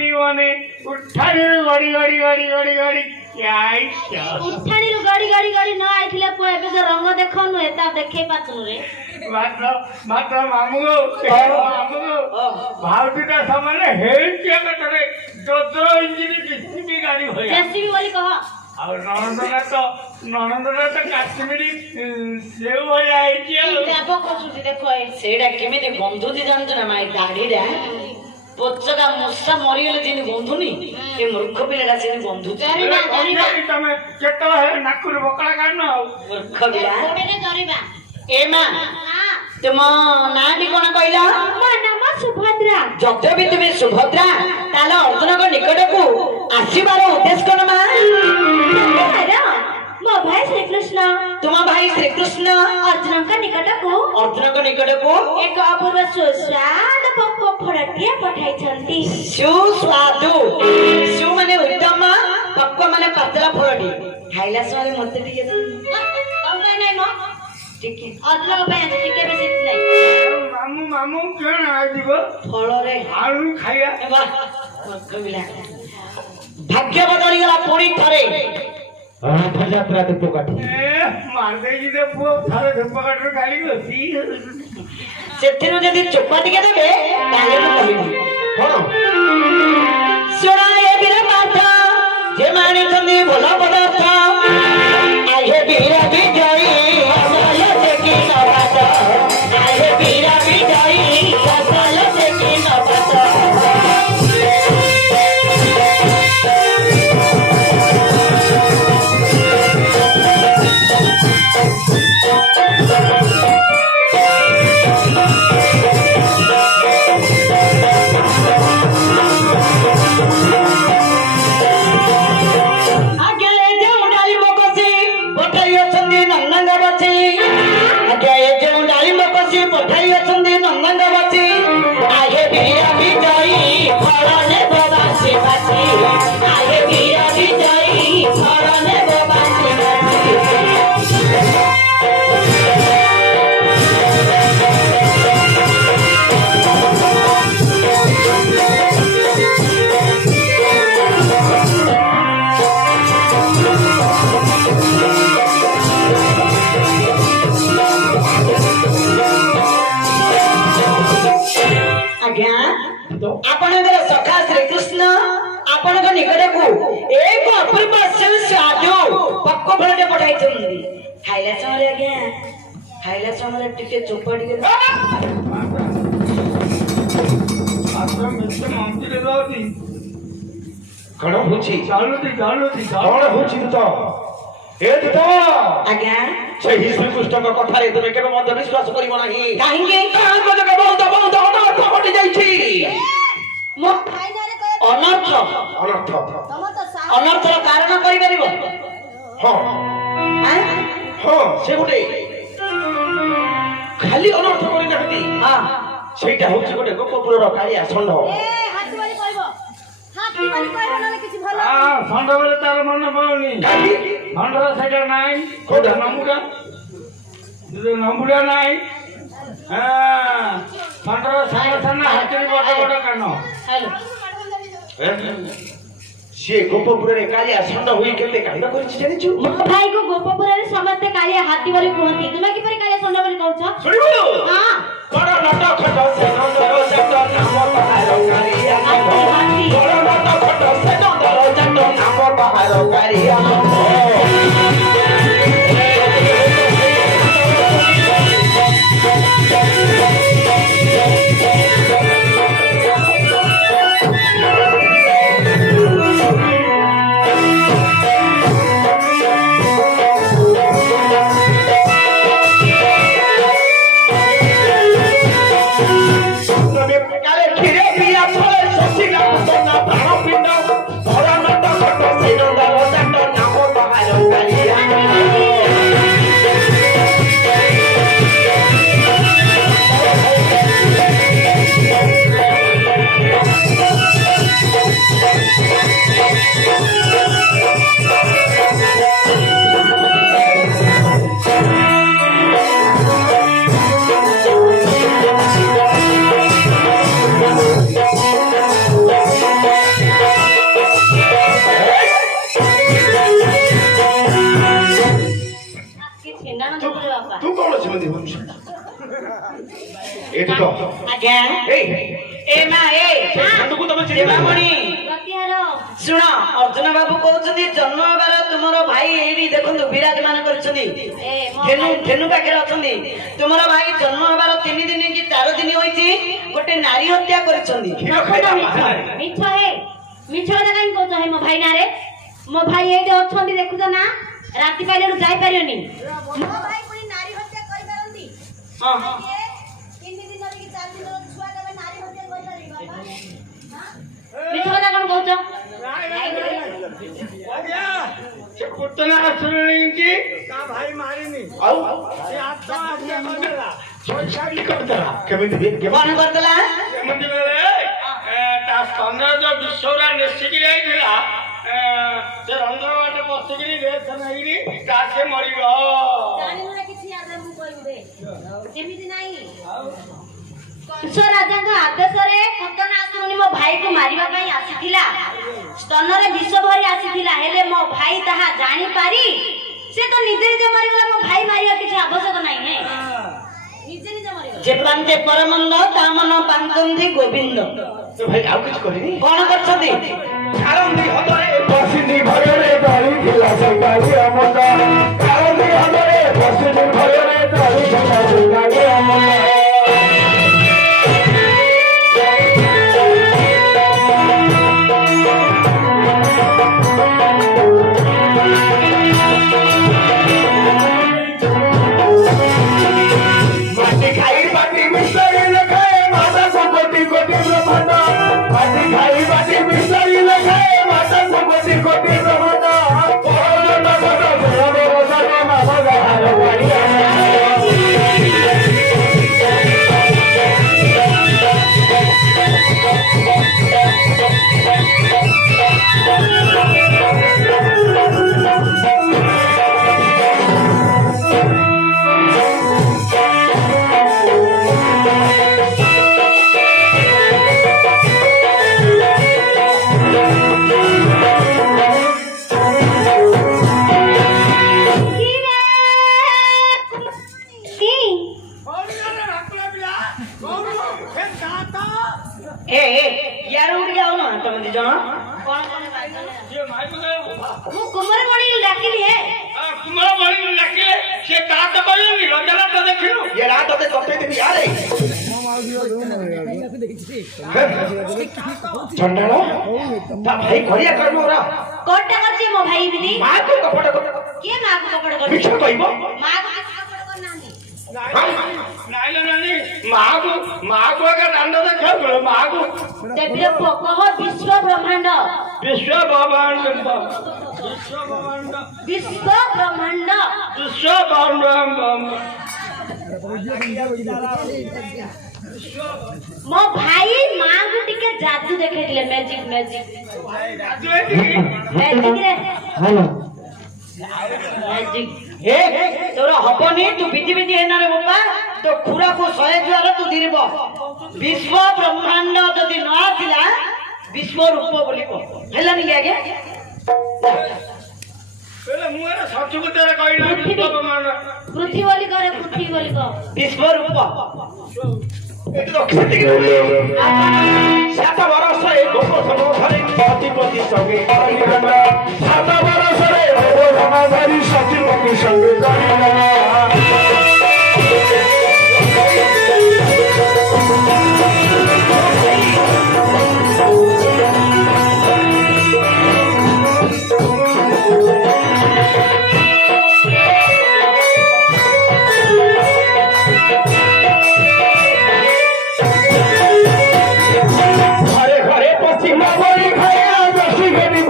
हाथी माने उठानी गड़ी गड़ी गड़ी गड़ी गड़ी क्या उठानी गड़ी गड़ी गड़ी न आइथिले पो एबे जो रंग देखनु एता देखे पाछनु रे मात्र मात्र मामू भावटीटा सामने हेल्थ क्या करे दोदरो इंजन किसी गाड़ी होया जेसीबी बोली कह और ननंदना तो काश्मीरी सेव होया आइछि देबो कसुती देखो ए सेडा केमिति गंधुती जानछु ना माई दाढ़ीरा पोचका मुसा मरिगले जिनि गंधुनी ए मूर्ख पिलाडा सेनि गंधुती तमे केतला है नाकुर बकड़ा काढनो मूर्ख पिला कोडे जरिबा ए मा तुम नाटी कोन कहला मो नाम सुभद्रा जब भी तुम सुभद्रा ताले अर्जुन को निकट को आसीबार उद्देश्य कोन मा मो भाई श्री कृष्ण तुम भाई श्री कृष्ण अर्जुन का निकट को एक अपूर्व सुस्वाद पक्व फड़टिया पठाई छंती सुस्वादु सु माने उत्तम पक्व माने पतला फळडी खाइला सरे मते टिके कम पे नहीं मो टिके अर्जुन पे टिके बेसी नहीं मामू केन आइदिबो फळ रे आलू खाइया एबा कबिला भाग्य बदली गला पुणी थरे रथयात्रा ते पोकाटी मार देई दे पुओ थारे धपकाटर गाली गसी सेथिरु जदी चोपा टिके देबे ताले मु कहिबी कोन सुना ए बिरा माथा जे माने तनी भला पदार्थ आए बीरा विजयी असल देखी नवाता आए बीरा विजयी असल देखी नवाता आपणकर सखा श्री कृष्ण आपणक निकट को एक अपूर्व सुस्वादु पक्को फलटे पठाई छंदी खाइला समय आज्ञा खाइला समय टिके चोपा टिके आश्रम में मंदिर जाउनी कण होची चालुती कण होची तो ए तो आज्ञा सही श्री कृष्ण का कथा रे तुमे केबे मध्य विश्वास करिवो नाही काहेंगे कान को जगह बहुत अनर्थ घटी जाईछि मो भाई नारे कह अनर्थ अनर्थ तम तो सा अनर्थर कारण करि परिबो हां हां हां से गुटे खाली अनर्थ करि नाहती हां सेटा होची गुटे गोपपुरर कालिया षंढ ए हाथी वाली कहबो हाथी वाली कहबो ना किछि भलो आ फंड बोले तार मन पाउनी काली फंडरा सेटा नाही कोडा मामुका जो नंबुडा नाही हां फंडरा साना हाथी बड़ कानो हेलो से गोपपुररे कालिया षंढ होई केते कालिया करछि जानिछु मो भाई को गोपपुर रे समस्त कालिया हाथी वाली कहती तुम कि पर कालिया संडा वाली कहछ सुनिबो हां बड़ नाटक खट से नंदर जट नाम बहार कालिया बड़ नाटक खट से नंदर जट नाम बहार कालिया ଏଠି ତ ଆଜ୍ଞା ଏଇ ଏ ମା ଏ ଷଣ୍ଢକୁ ତମେ ଚିହ୍ନିବା ଦେବାମଣି ପ୍ରତିହାର ଶୁଣ ଅର୍ଜୁନ ବାବୁ କହୁଛନ୍ତି ଜନ୍ମ ହେବାର ତୁମର ଭାଇ ଏଇଠି ଦେଖନ୍ତୁ ବିରାଜମାନ କରିଛନ୍ତି ଏ ମୋ ଧେନୁ ଭାଇ ଧେନୁ ପାଖରେ ଅଛନ୍ତି ତୁମର ଭାଇ ଜନ୍ମ ହେବାର 3 ଦିନ କି 4 ଦିନ ହୋଇଛି ଗୋଟେ ନାରୀ ହତ୍ୟା କରିଛନ୍ତି କ୍ଷୀର ଖାଇଲା ବାହାନାରେ ମିଛ ହେ ମିଛ କଥା କାହିଁ କହୁଛ ହେ ମୋ ଭାଇ ନାଁରେ ମୋ ଭାଇ ଏଇଠି ଅଛନ୍ତି ଦେଖୁଛ ନା ରାତି ପାଇଲେ ଯାଇପାରିବନି ମୋ ଭାଇ ପୁଣି ନାରୀ ହତ୍ୟା କରିପାରନ୍ତି ହଁ କିଏ 3 ଦିନ କି 4 ଦିନର ଛୁଆ କେବେ ନାରୀ ହତ୍ୟା କରିପାରିବ ବାପା ମିଛ କଥା କଣ କହୁଛ ଆଜ୍ଞା ସେ କୁଟନା ଶୁଣିକି ତା ଭାଇ ମାରିନି ଆଉ ସେ ଆଠ ଆଜ୍ଞା କରିଦେଲା ଛାଡି କରିଦେଲା କେମିତି କଣ କରିଦେଲା କେମିତି ବେଳେ ତା ସ୍ତନରେ ଯୋଉ ବିଶ୍ୱରା ନେସିକିରି ଯାଇଥିଲା ସେ ରନ୍ଧ୍ର ବାଟେ ପଶିକିରି ରେସ ନେଇକିରି ତା ସେ ମରିବ ଜାଣିନୁ ନା କିଛି ଆଦେ ମୁଁ କହିବୁ ଦେ ଏମିତି ନାହିଁ କଂସ ରାଜାଙ୍କ ଆଦେଶରେ ପୂତନାଶୁନି ମୋ ଭାଇକୁ ମାରିବା ପାଇଁ ଆସିଥିଲା ସ୍ତନରେ ବିଷ ଭରି ଆସିଥିଲା ହେଲେ ମୋ ଭାଇ ତାହା ଜାଣିପାରି ସେ ତ ନିଜେ ନିଜେ ମରିଗଲା ମୋ ଭାଇ ମାରିବା କିଛି ଆବଶ୍ୟକ ନାହିଁ ହେ ନିଜେ ନିଜେ ମରିଗଲା ଯେ ପ୍ରାନ୍ତେ ପରମନ୍ଦ ତା ମନ ପାଞ୍ଚନ୍ତି ଗୋବିନ୍ଦ ତ ଭାଇ ଆଉ କିଛି କରିନି କଣ କରିଛନ୍ତି କାରନ୍ଦି ହଦରେ ବସିନି ଭୟରେ ଧରିଥିଲା ସକାଳେ ଅମର କାରନ୍ଦି ହଦରେ ବସିନି ଭୟରେ ଧରିଥିଲା ସକାଳେ ଅମର ମାଟି ଖାଇ ମାଟି ମିଶାଇ ଲେଖାଏ ମାଦାସ କୋଟି କୋଟି ବ୍ରହ୍ମାଣ୍ଡ ମାଟି ଖାଇ ମାଟି ମିଶାଇ ଲେଖାଏ ମାଦାସ କୋଟି କୋଟି ବ୍ରହ୍ମାଣ୍ଡ ପରଜନ ଘଟ ଜଳ ବରସରେ ମାମ ଗାହାର ପାଣିଆ ইয়ার উঠে যাও না তুমি দুজন ମୁଁ କୁମାର ମଣି ଡାକିଲି ହେ କୁମାର ମଣି ଡାକିଲେ ସେ ତା ତ କହିବନି ରଜନାଥ ଦେଖିଲୁ ଏ ରାତତେ ଚଟେଇ ଦେବି ଆରେ ଚଣ୍ଡାଳ ତା ଭାଇ ଘରିଆ କର୍ମ ଓରା କଣଟା କରିଛି ମୋ ଭାଇ ବିନି ମା କୁ କପଟ କିଏ ମାକୁ କପଟ ମିଛ କରିଛି କହିବ ମାକୁ ନାଇଁ ନାଇଁ ମାକୁ ଏକା ଦାଣ୍ଡ ଦେଖିବାକୁ ମାକୁ ଦେବୀର କହ ବିଶ୍ୱ ବ୍ରହ୍ମାଣ୍ଡ ବିଶ୍ୱ ବ୍ରହ୍ମାଣ୍ଡ ବିଶ୍ୱ ବ୍ରହ୍ମାଣ୍ଡ ବିଶ୍ୱ ବ୍ରହ୍ମାଣ୍ଡ ମୋ ଭାଇ ମାଙ୍କୁ ଟିକେ ଯାଦୁ ଦେଖେଇଥିଲେ ମ୍ୟାଜିକ ମ୍ୟାଜିକ ମ୍ୟାଜିକରେ ମ୍ୟାଜିକ ଏ ତୋର ହବନି ତୁ ବିଜି ବିଜି ହେନାରେ ବାପା ତୋ ଖୁରାକୁ 100 ଜୁଆର ତୁ ଦିରିବ ବିଶ୍ୱ ବ୍ରହ୍ମାଣ୍ଡ ଯଦି ନ ଆସିଲା ବିଶ୍ୱ ରୂପ ବୋଲି କହ ହେଲାନି କି ଆଜ୍ଞା ମୁଁ ଏରା ସଚୁକତାରେ କହିଲା ବିଶ୍ୱ ବ୍ରହ୍ମାଣ୍ଡ ପୃଥ୍ୱୀ ବୋଲି କରେ ପୃଥ୍ୱୀ ବୋଲି କହ ବିଶ୍ୱ ରୂପ ଏଠି ତ କ୍ଷତି ସାତ ବରଷରେ ଗୋପ ସମୂହରେ ସତୀପତି ସଙ୍ଗେ କରିଗଲା 7 ବରଷରେ ଧରି ସତୀପତି ସଙ୍ଗେ କରିଗଲା ଘରେ ଘରେ ପଶି ବଳି ଖାଇବା ଦଶି ଗେଡ଼ି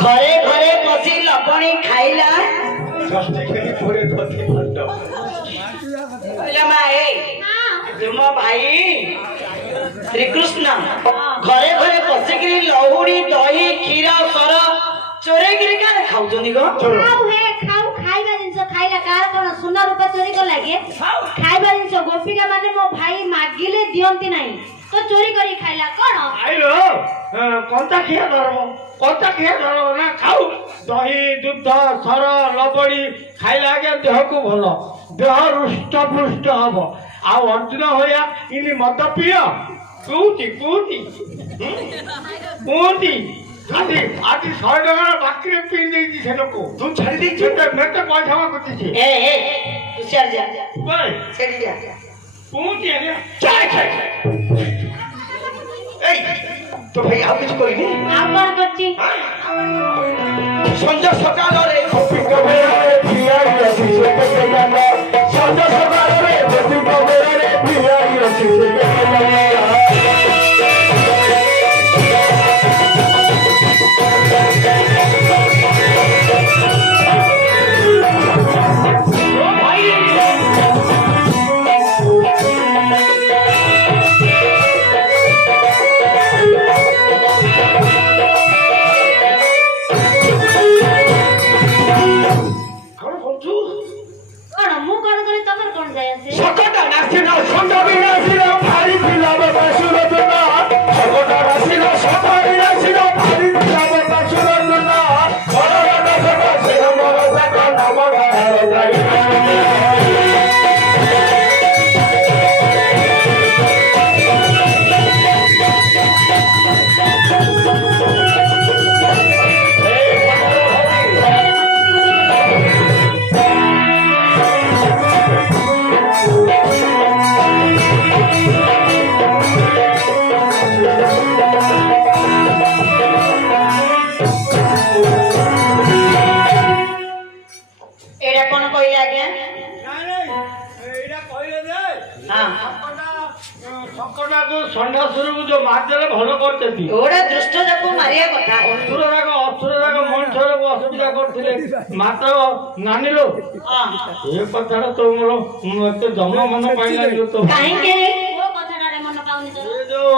ଘରେ ଘରେ ପଶି ଲବଣୀ ଖାଇଲା ଷଷ୍ଠୀ ଖେଳି ପରେ ଧୋତି ଖଣ୍ଡ କହିଲା ମା ଏ ତୁମ ଭାଇ ଶ୍ରୀକୃଷ୍ଣ ଘରେ ଘରେ ପଶିକିରି ଲହୁଣୀ ଦହି କ୍ଷୀର ସର ଚୋରେଇକିରି କାଳେ ଖାଉଛନ୍ତି ଗো ଖାଉ ହେ ଖାଉ ଖାଇବା ଜିନିଷ ଖାଇଲା କାହାର କଣ ସୁନା ରୂପା ଚୋରି କଲା କି ଖାଇବା ଜିନିଷ ଗୋପିକା ମାନେ ମୋ ଭାଇ ମାଗିଲେ ଦିଅନ୍ତି ନାହିଁ ତ ଚୋରି କରି ଖାଇଲା କଣ ଆଇଲୋ କଞ୍ଚା ଖିଆ ଧରବ ନା ଖାଉ ଦହି ଦୁଗ୍ଧ ସର ଲବଣୀ ଖାଇଲେ ଆଜ୍ଞା ଦେହକୁ ଭଲ ଦେହ ହୃଷ୍ଟ ପୃଷ୍ଟ ହବ ଆଉ ଅର୍ଜୁନ ହୋୟା ଇନି ମଦ ପିଅ କୁହନ୍ତି ଆଜି 100 ଟଙ୍କାର ବାକିରେ ପିଇ ଦେଇଛି ସେ ଲୋକ ତୁ ଛାଡ଼ି ଦେଇଛୁ ମତେ ପଇସା ମାଗୁଛି ଏ ତୁ ସିଆଡେ ଯା ସେଠି ଯା କୁହନ୍ତି ଆଜ୍ଞା ଚାଏ ଖାଏ ଏଇ ତ ଭାଇ ଆଉ କିଛି କହିନି ଆଉ କଣ କରୁଛି ସଞ୍ଜ ସକାଳରେ ଗୋପୀଙ୍କ ବେଳରେ ଭିଆଇ ଅଛି ସେ କେତେ ଜାନ ସଞ୍ଜ ସକାଳରେ ଗୋପୀଙ୍କ ବେଳରେ ଭିଆଇ ଅଛି ସେ କେତେ ଜାନ କଣ ମୁଁ କଣ କଲି ତମର କଣ ଯାଇ ଆସେ সকটা নাচিল সন্ধ্যাবী নাচিল ভারী বিলাব বাসুর দুনা সকটা নাচিল সন্ধ্যাবী নাচিল ভারী বিলাব বাসুর দুনা বড় নাচক সেন বড় যাক নাম গায় ଏଇଟା କଣ କହିଲେ ଆଜ୍ଞା ଏଇଟା କହିଲେ ଯେ ହଁ ଶଙ୍କଟାକୁ ଷଣ୍ଢାସୁରକୁ ଯୋଉ ମାରିଦେଲେ ଭଲ କରିଛନ୍ତି ଏଗୁଡା ଦୃଷ୍ଟ ଯାକୁ ମାରିବା କଥା ଅସୁର ଯାକ ମଣିଷକୁ ଅସୁବିଧା କରୁଥିଲେ ମାତ୍ର ନାନିଲୋ ଏ କଥାଟା ତ ମୋର ଏତେ ଜମା ମନ ପାଇଲାନି ତ କାହିଁକି ମୋ କଥାଟାରେ ମନ ପାଉନି ତୋର ଏ ଯୋଉ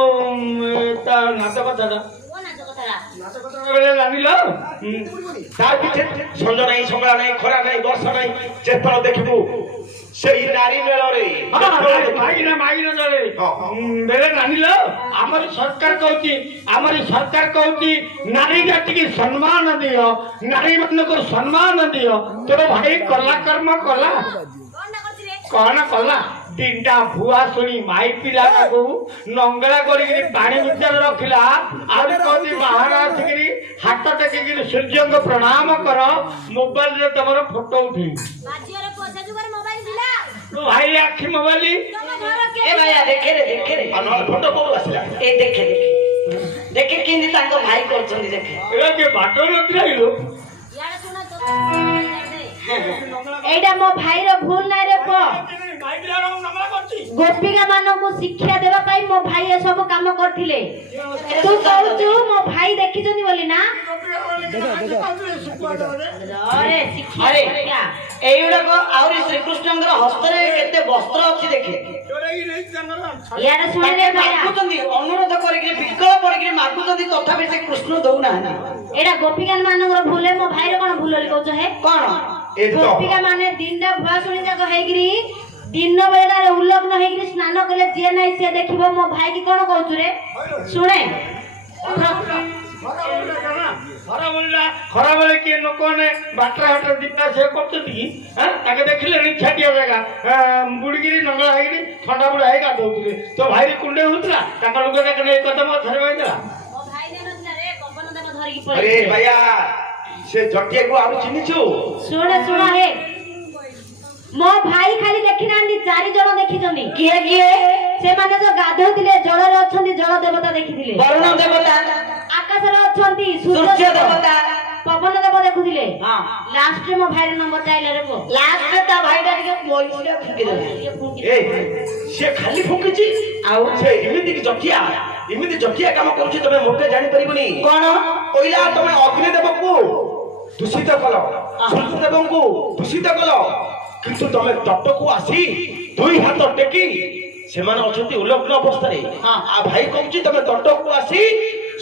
ତା ନାଚ କଥାଟା କୋଉ ନାଚ କଥାଟା ନାଚ କଥାଟା ବେଳେ ଜାଣିଲ তার পিছে সঞ্জ নাই সকাল নাই খরা নাই বর্ষা নাই যেতল দেখিবু সেই নারী মেଳରେ ମାଗିନା ଜଣେ ବେଳେ ଜାଣିଲ ଆମରି ସରକାର କହୁଛି ନାରୀ ଜାତିକି ସମ୍ମାନ ଦିଅ ନାରୀ ମାନଙ୍କୁ ସମ୍ମାନ ଦିଅ ତୋର ଭାଇ କଲା କର୍ମ କଲା କଣ କଲା ତିନିଟା ଭୁଆ ଶୁଣି ମାଇ ପିଲାଟାକୁ ନଙ୍ଗଳା କରିକିରି ପାଣି ଭିତରେ ରଖିଲା ଆହୁରି କହୁଛି ବାହାର ଆସିକିରି ହାତ ଟେକିକିରି ସୂର୍ଯ୍ୟଙ୍କୁ ପ୍ରଣାମ କର ମୋବାଇଲରେ ତମର ଫଟୋ ଉଠେଇବି ବାଜିଆର ପଇସା ଯୁଗରେ ମୋବାଇଲ ଥିଲା ତୋ ଭାଇ ଆଖି ମୋବାଇଲ ତମ ଘର ଏ ଭାଇଆ ଦେଖେ ରେ ଆଉ ନହେଲେ ଫଟୋ କୋଉଠୁ ଆସିଲା ଏ ଦେଖେ ଦେଖେ କେମିତି ତାଙ୍କ ଭାଇ କରୁଛନ୍ତି ଦେଖେ ଏଇଟା କିଏ ବାଟ ନଥିଲା ଇଲୋ ଇଆଡେ ଶୁଣ ତ ଏଇଟା ମୋ ଭାଇର ଭୁଲ ନାହିଁ ରେ ପୁଅ ଗୋପିକା ମାନଙ୍କୁ ଶିକ୍ଷା ଦେବା ପାଇଁ ମୋ ଭାଇ ଏସବୁ କାମ କରିଥିଲେ ତୁ କହୁଛୁ ମୋ ଭାଇ ଦେଖିଛନ୍ତି ବୋଲି ନା ରେ ଶିକ୍ଷା ଆରେ এইগুড়াক আହୁରି ଶ୍ରୀକୃଷ୍ଣଙ୍କର ହସ୍ତରେ କେତେ ବସ୍ତ୍ର ଅଛି ଦେଖେ ଇଆଡେ ଶୁଣିଲେ ଭାଇଆ ମାଗୁଛନ୍ତି ଅନୁରୋଧ କରିକିରି ବିକଳ ପଡିକିରି ମାଗୁଛନ୍ତି ତଥାପି ସେ କୃଷ୍ଣ ଦଉନାହାନ୍ତି ଏଇଟା ଗୋପିକା ମାନଙ୍କର ଭୁଲ ମୋ ଭାଇର କଣ ଭୁଲ ବୋଲି କହୁଛ ହେ କଣ ଗୋପିକା ମାନେ ଦିନଟା ଭୁଆ ଶୁଣି ଯାକ ହେଇକିରି ଦିନ ବେଳାରେ ଉଲ୍ଲଗ୍ନ ହେଇକିରି ସ୍ନାନ କଲେ ଯିଏ ନାହିଁ ସିଏ ଦେଖିବ ମୋ ଭାଇ କି କଣ କହୁଛୁ ରେ ଶୁଣେ ଖରାବେଳେ କିଏ ଲୋକମାନେ ବାଟରେ ହାଟରେ ଯିବା ଆସିବା କରୁଛନ୍ତି କି ତାকে ଦେଖିଲେଣି ଛାଟିଆ ଜାଗା ବୁଡ଼ିକିରି ନଙ୍ଗଳା ହେଇକିରି ଥଣ୍ଡା ବୁଡ଼ା ହେଇ ଗାଧଉଥିଲେ ତୋ ଭାଇରେ କୁଣ୍ଡେଇ ହଉଥିଲା ତାଙ୍କ ଲୋକ ତାকে ନେଇ କଥା ମୋ ଥରେ କହିଥିଲା ମୋ ଭାଇ ନେନଥିଲା ରେ ପବନ ଦେବ ଧରିକି আরে ପଳେଇ ভাইয়া সে জটিয়াକୁ ଆଉ ଚିହ୍ନିଛୁ ଶୁଣ ହେ ମୋ ଭାଇ ଖାଲି ଦେଖିନାହାନ୍ତି 4 ଜଣ ଦେଖିଛନ୍ତି କିଏ କିଏ ସେମାନେ ଯୋଉ ଗାଧଉଥିଲେ ଜଳରେ ଅଛନ୍ତି ଜଳ ଦେବତା ଦେଖିଥିଲେ ବରୁଣ ଦେବତା ଆକାଶରେ ଅଛନ୍ତି ସୂର୍ଯ୍ୟ ଦେବତା ପବନ ଦେବ ଦେଖୁଥିଲେ ହଁ ଲାଷ୍ଟରେ ମୋ ଭାଇର ନମ୍ବର ଟା ଆଇଲା ରେ ପୁଅ ଲାଷ୍ଟରେ ତା ଭାଇଟା ଟିକେ ପଇସା ଫୁଙ୍କିଦେଲା ଏ ସେ ଖାଲି ଫୁଙ୍କିଛି ଆଉ ସେ ଏମିତି କି ଜଟିଆ ଏମିତି ଜଟିଆ କାମ କରୁଛି ତମେ ମୋଟେ ଜାଣିପାରିବନି। କଣ କହିଲା ତମେ ଅଗ୍ନିଦେବକୁ ଦୂଷିତ କଲ, ସୂର୍ଯ୍ୟଦେବଙ୍କୁ ଦୂଷିତ କଲ, କିନ୍ତୁ ତମେ ତଟକୁ ଆସି 2 ହାତ ଟେକି ସେମାନେ ଅଛନ୍ତି ଉଲଗ୍ନ ଅବସ୍ଥାରେ। ଭାଇ କହୁଛି ତମେ ତଟକୁ ଆସି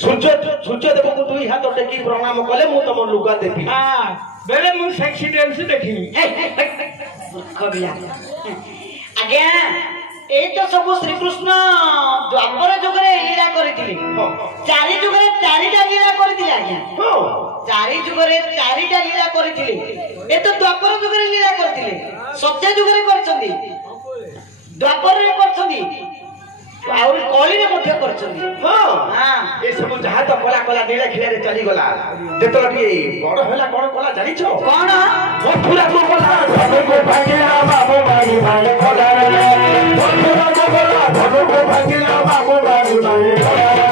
ସୂର୍ଯ୍ୟଦେବଙ୍କୁ 2 ହାତ ଟେକି ପ୍ରଣାମ କଲେ ମୁଁ ତମ ଲୁଗା ଦେବି। ବେଲେ ମୁଁ ସେକ୍ସି ଡ୍ୟାନ୍ସ ଦେଖିନି। ଆଜ୍ଞା ଏଇ ତ ସବୁ ଶ୍ରୀକୃଷ୍ଣ ଦ୍ୱାପର ଯୁଗରେ ଲୀଳା କରିଥିଲେ। 4 ଯୁଗରେ 4ଟା ଲୀଳା କରିଥିଲେ ଆଜ୍ଞା। 4 ଯୁଗରେ 4ଟା ଲୀଳା କରିଥିଲେ। ଏ ତ ଦ୍ୱାପର ଯୁଗରେ ଲୀଳା କରିଥିଲେ, ସତ୍ୟ ଯୁଗରେ କରିଛନ୍ତି, ଦ୍ୱାପରରେ କରିଛନ୍ତି, ଆହୁରି କଳିରେ ମଧ୍ୟ କରିଛନ୍ତି। ଏସବୁ ଯାହା ତ କଲା କଲା ନୀଳା ଖିଳାରେ ଚାଲିଗଲା। ଯେତେବେଳେ ଟିକେ ବଡ ହେଲା କଣ କଲା ଜାଣିଛ? କଣ ମଥୁରାକୁ ଗଲା ଧନୁକୁ ଭାଙ୍ଗିଲା ବାବୁ ମାରି ମାରି କଲା ରେ। ମଥୁରାକୁ ଗଲା ଧନୁକୁ ଭାଙ୍ଗିଲା ବାବୁ ମାରି ମାରି କଲା ରେ।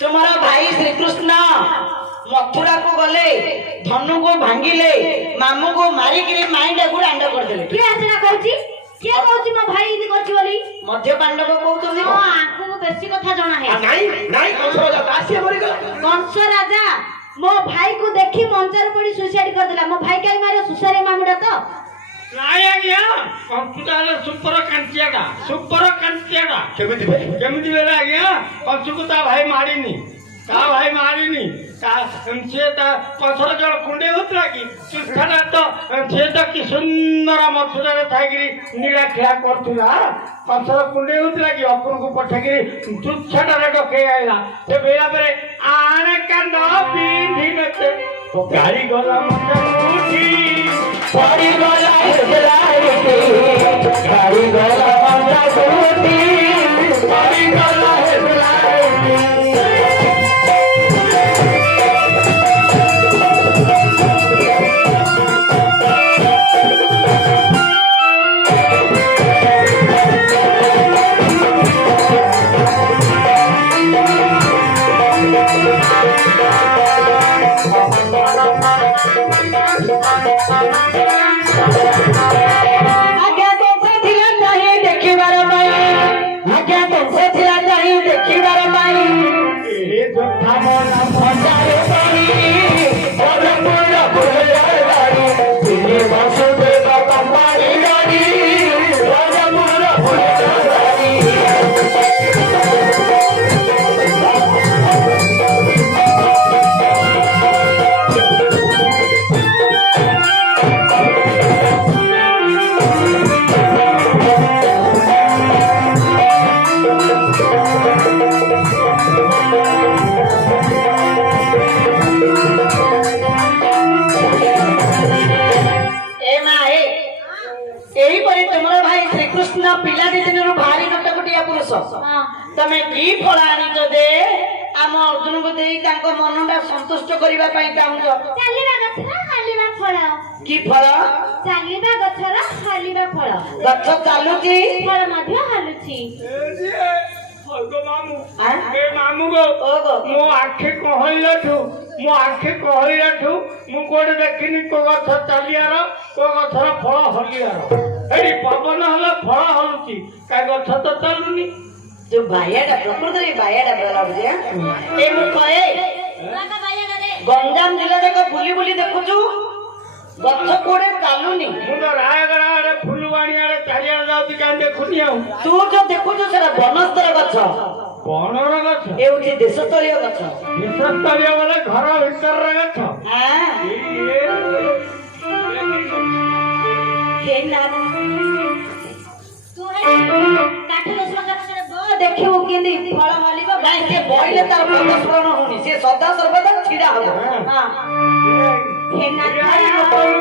ତୁମର ଭାଇ ଶ୍ରୀକୃଷ୍ଣ ମଥୁରାକୁ ଗଲେ, ଧନୁକୁ ଭାଙ୍ଗିଲେ, ମାମୁକୁ ମାରିକିରି ମାଇଣ୍ଡାକୁ ଦାଣ୍ଡ କରିଦେଲେ। କିଏ ଆସିଲା କହୁଛି? କିଏ କହୁଛି ମୋ ଭାଇ ଏମିତି କରିଛି ବୋଲି? ମଧ୍ୟ ପାଣ୍ଡବ କହୁଛନ୍ତି। ଆଙ୍କୁ ବେଶୀ କଥା ଜଣା ହେ। କଂସ ରାଜା ମୋ ଭାଇକୁ ଦେଖି ମଞ୍ଚରେ ପଡି ସୁଇସାଇଡ କରିଦେଲା। ମୋ ଭାଇ କାହିଁ ମାରିବ? ସୁସାରୀ ମାମୁଡା ତ ନାଇଁ ଆଜ୍ଞା, କଂସୁଟା ହେଲେ ସୁପର କାଞ୍ଚିଆଟା, ସୁପର କାଞ୍ଚିଆଟା। କେମିତି ବେଲେ ଆଜ୍ଞା, କଂସୁକୁ ତା ଭାଇ ମାରିନି, ତା ଭାଇ ମାରିନି। ସିଏ ତା କଂସର ଜଳ କୁଣ୍ଡେଇ ହଉଥିଲା କି ଚୁଷ୍ଟାଟା ତ ସିଏ ତ କି ସୁନ୍ଦର ମଥୁରାରେ ଥାଇକିରି ନୀଳା ଖେଳା କରୁଥିଲା। କଂସର କୁଣ୍ଡେଇ ହଉଥିଲା କି ଅପୁରକୁ ପଠେଇକିରି ଚୁଚ୍ଛାଟାରେ ଡକେଇ ଆଇଲା। ସେ ବେଳା ପରେ ଆଣେ କାଣ୍ଡ ବିଧି ନଚେ ଗାଡ଼ି ଗଲା ମତେ ଉଠି ପରିଗଲା ହେଲାଇକି ପରିଗଲା ମଞ୍ଜା ସୁଟି ପରିଗଲା ହେଲାଇକି। ଆଜ୍ଞା କଂସ ଥିଲା ନାହିଁ ଦେଖିବାର ପାଇଁ, ଆଜ୍ଞା କଂସ ଥିଲା ନାହିଁ ଦେଖିବାର ପାଇଁ। ଏ ଯୋଥା ମନା ମଞ୍ଜାରେ ପାଣି ବରପୁର ବୁଲାଇ ତିନି ବସୁଦେବ କମ୍ପାନୀ ଗାଡ଼ି ବରପୁର ବୁଲାଇ। ଏହିପରି ତୁମର ଭାଇ ଶ୍ରୀକୃଷ୍ଣ ପିଲାଟି ଦିନରୁ ଭାରି ନଟକୁଟିଆ ପୁରୁଷ। ତମେ କି ଫଳ ଆଣିଛ ଯେ ଆମ ଅର୍ଜୁନକୁ ଦେଇ ତାଙ୍କ ମନଟା ସନ୍ତୁଷ୍ଟ କରିବା ପାଇଁ ଚାହୁଁଛ? ଚାଲିବା ଗଛର ହାଲିବା ଫଳ। କି ଫଳ? ଚାଲିବା ଗଛର ହାଲିବା ଫଳ। ଗଛ ଚାଲୁଛି, ଫଳ ମଧ୍ୟ ହାଲୁଛି। ମାମୁ ମୋ ଆଖି କହିଲାଠୁ ମୁଁ କୋଉଠି ଦେଖିନି କୋ ଗଛ ଚାଲିବାର, କୋ ଗଛର ଫଳ ହଲିବାର। ଏଇ ପବନ ହେଲେ ଫଳ ହଲୁଛି, କାହିଁ ଗଛ ତ ଚାଲୁନି। ଯୋଉ ବାୟାଟା ପ୍ରକୃତରେ ବାୟାଟା ଲାଗୁଛି। ଏ ମୁଁ କହେ ଗଞ୍ଜାମ ଜିଲ୍ଲା ଯାକ ବୁଲି ବୁଲି ଦେଖୁଛୁ, ଗଛ କୋଡେ ଚାଲୁନି। ମୁଁ ତ ରାୟଗଡ଼ା ଆଡେ ଫୁଲବାଣୀ ଆଡେ ଚାରିଆଡେ ଯାଉଛି କାହିଁ ଦେଖୁନି ଆଉ। ତୁ ଯୋଉ ଦେଖୁଛୁ ସେଟା ବନସ୍ତର ଗଛ, ବଣର ଗଛ ଏ ହଉଛି ଦେଶସ୍ତରୀୟ ଗଛ। ବିଶ୍ୱସ୍ତରୀୟ ବୋଲେ ଘର ଭିତରର ଗଛ। ଆଁ? ହେ ନା, ତୁ ହେ କାଠ ରସୁଣ ଗଛରେ ବ ଦେଖିବୁ କେମିତି ଫଳ ହଲିବ। ନାଇଁ ସେ ବଇଲେ ତାର ପଦସ୍ମରଣ ହଉନି, ସେ ସଦା ସର୍ବଦା ଛିଡା ହବ। ହଁ ହେ ନା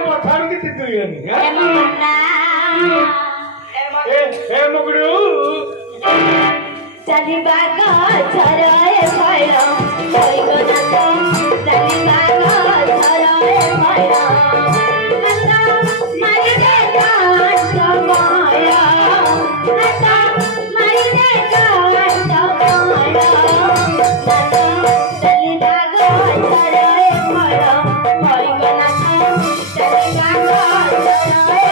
କଥାରୁ କିଛି ଦୁଇନି। ହେ ମଙ୍ଗନା ଏ ମୁଗୁଡୁ ଚାଲିବା ଗଛରେ ଫଳ ହୋଇଗଲା ତ ଚାଲିବା ଗଛରେ ଫଳ ମାରିଦେ କାଠ ମୟ ହାତ ମାରିଦେ କାଠ ମୟ ଚାଲିବା ଗଛରେ ଫଳ ହୋଇଗଲା ତ ଚାଲିବା ଗଛରେ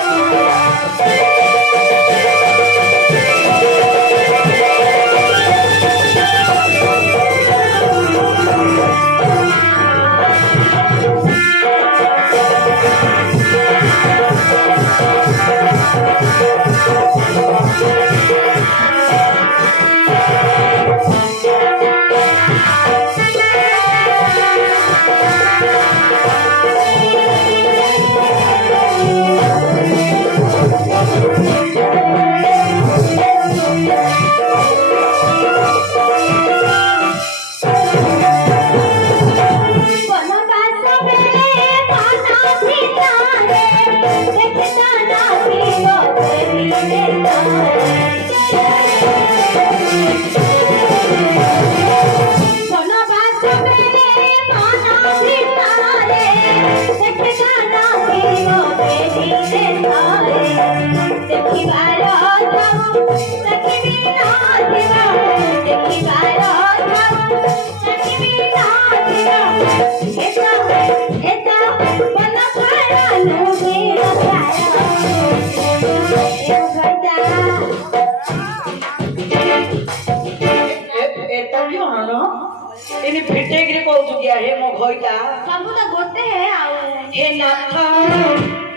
इनी फिटेकरी कहू गया हे मो भइता ସବୁ ତ ଗୋଟେ ହେ ଆଉ हे नाथ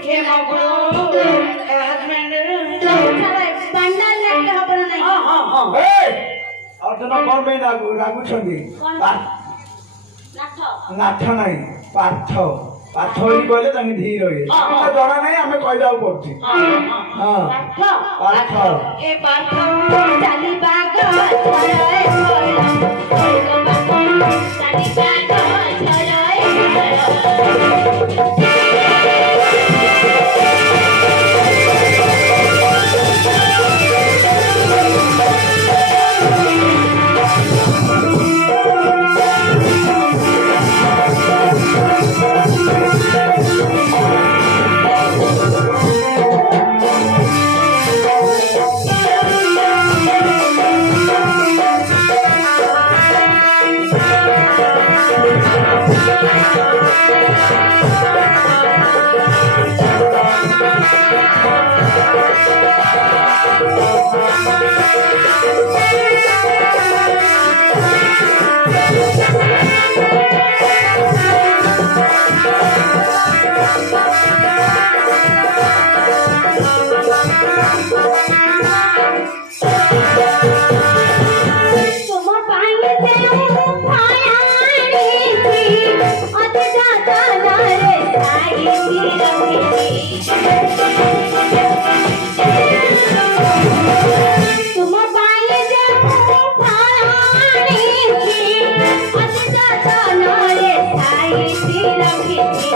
हे मगुरु हे हस्बैंड ପାଣ୍ଡାଲ ଲାଗିଲେ ହବ ନା ନାହିଁ? हां हां हां ଅର୍ଜୁନ କଣ ପାଇଁ ରାଗୁଛନ୍ତି? ନାଥ ନାଥ ନାହିଁ, ପାର୍ଥ। ପାର୍ଥ ବୋଲି କହିଲେ ତାଙ୍କେ ଧୀର ହୁଏ। ଆମକୁ ଜଣା ନାହିଁ, ଆମେ କହିବାକୁ ପଡୁଛି। ହଁ ନାଥ ପାର୍ଥ। हे पार्थ ଚାଲିବା ଗଛରେ ଫଳ ହୋଇଗଲା ଚାଲିବା ଗଛରେ ତୁମ ପାଇଁ ଯେଉଁ ଫଳ ଆଣିଛି ଅତି ଯତ୍ନରେ ସାଇତି ରଖିଛି ତୁମ ପାଇଁ ଯେଉଁ ଫଳ ଆଣିଛି ଅତି ଯତ୍ନରେ ସାଇତି ରଖିଛି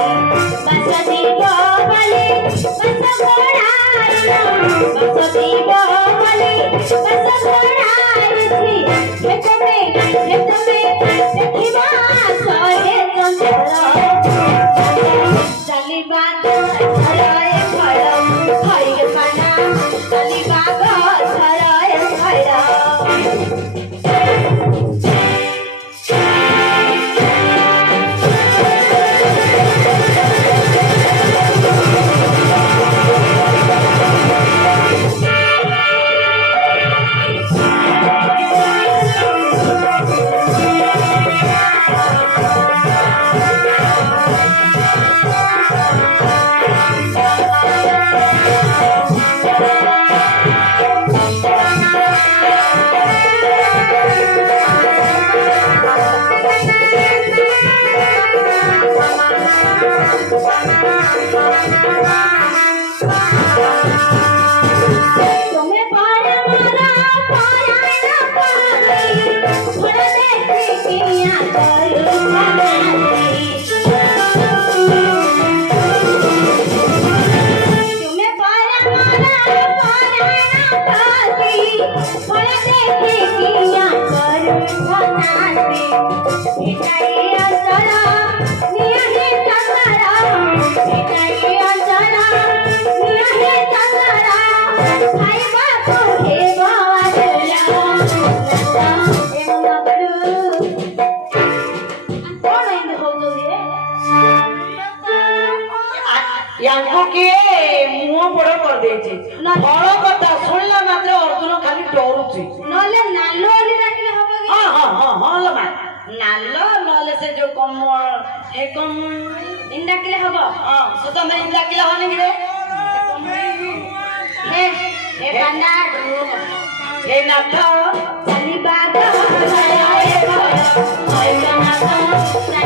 ବାସ ଯିବ ବୋଲି ବାସ ଘୋଡ଼ାଇଲ ବାସ ଯିବ ବୋଲି ବାସ ଘୋଡ଼ାଇଛି ଦେଖମେ ଦେଖିବା ସହେ ଚଞ୍ଚଳ ଚାଲିବା ଗଛରେ ଫଳ ହୋଇଗଲା ଚାଲିବା ଗଛରେ ଫଳ तुम्हें पारा मारा पारा पारी थोड़ा देखे किया करो तुम्हें पारा मारा पारा पारी थोड़ा देखे किया करो बनाते इटाई असरा निया है चंदरा इटाई असरा निया है चंदरा भाई बापू हे बावला ए मगरू कौन है बोलो रे ୟାଙ୍କୁ କିଏ ମୁହଁ ବଡ କରିଦେଇଛି ଫଳ କଥା ଶୁଣିଲା ମାତ୍ରେ ଅର୍ଜୁନ ଖାଲି ଡରୁଛି। ନଲେ ନାଲ ଓଲି ଡାକିଲେ ହବ କି ହଁ ହଁ ହଁ ହଁ ଲୋ ମା ନାଲ ନହେଲେ ସେ ଯୋଉ କମଳ ଏ କମଳ ଇନ୍ ଡାକିଲେ ହବ ହଁ ସେ ତମେ ଏମିତି ଡାକିଲେ ହବନି କିରେ ଏ ଏ ପାଣ୍ଡା ଏ ନାଥ ଚାଲିବା ଗଲା ଏ ଘର ନାଥ